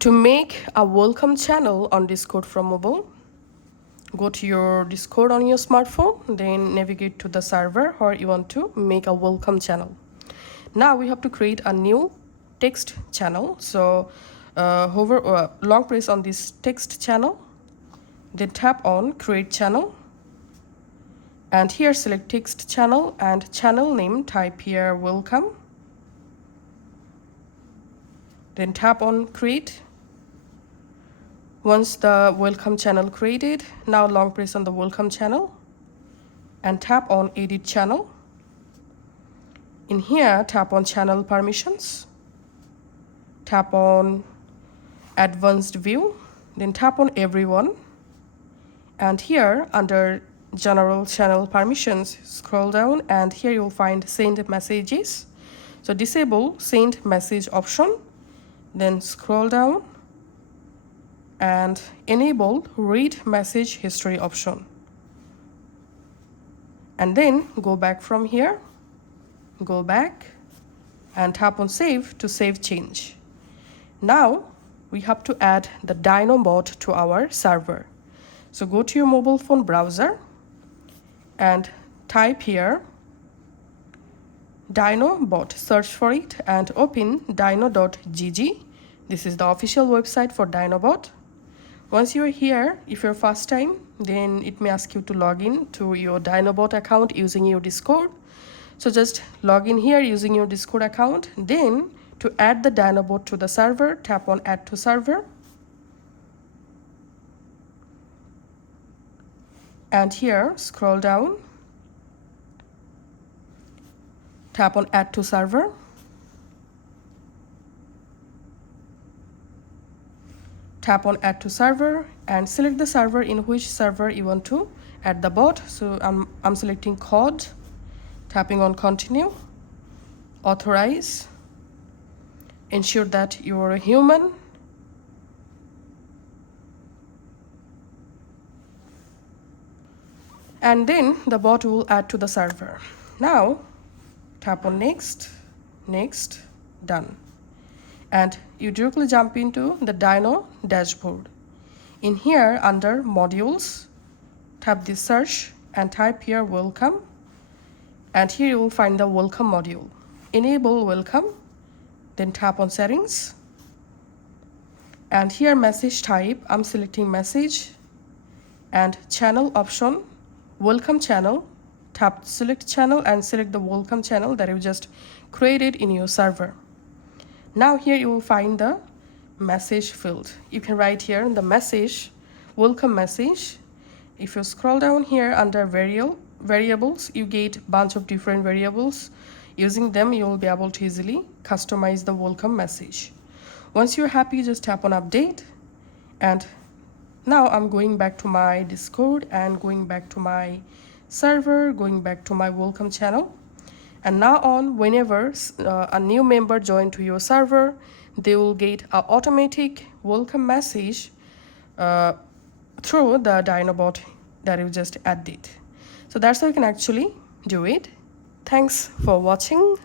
To make a welcome channel on Discord from mobile, go to your Discord on your smartphone, then navigate to the server where you want to make a welcome channel. Now we have to create a new text channel. So long press on this text channel, then tap on create channel, and here select text channel and channel name, type here welcome, then tap on create. Once the welcome channel created, now long press on the welcome channel and tap on edit channel. In here, tap on channel permissions, tap on advanced view, then tap on everyone, and here under general channel permissions, scroll down and here you'll find send messages. So disable send message option, then scroll down and enable read message history option, and then go back from here, go back and tap on save to save change. Now we have to add the Dynobot to our server. So go to your mobile phone browser and type here Dynobot, search for it and open dyno.gg. This is the official website for Dynobot. Once you're here, if you're first time, then it may ask you to log in to your Dynobot account using your Discord. So just log in here using your Discord account. Then to add the Dynobot to the server, tap on add to server. And here, scroll down, tap on add to server. Tap on add to server and select the server in which server you want to add the bot. So I'm selecting COD, tapping on continue, authorize, ensure that you are a human, and then the bot will add to the server. Now tap on next, next, done. And you directly jump into the Dyno dashboard. In here under modules, tap this search and type here welcome, and here you will find the welcome module. Enable welcome, then tap on settings, and here message type, I'm selecting message, and channel option, welcome channel, tap select channel and select the welcome channel that you just created in your server. Now here you will find the message field. You can write here the message, welcome message. If you scroll down here under variables, you get a bunch of different variables. Using them, you will be able to easily customize the welcome message. Once you're happy, just tap on update. And now I'm going back to my Discord and going back to my server, going back to my welcome channel. And now on, whenever a new member join to your server, they will get an automatic welcome message through the Dynobot that you just added. So that's how you can actually do it. Thanks for watching.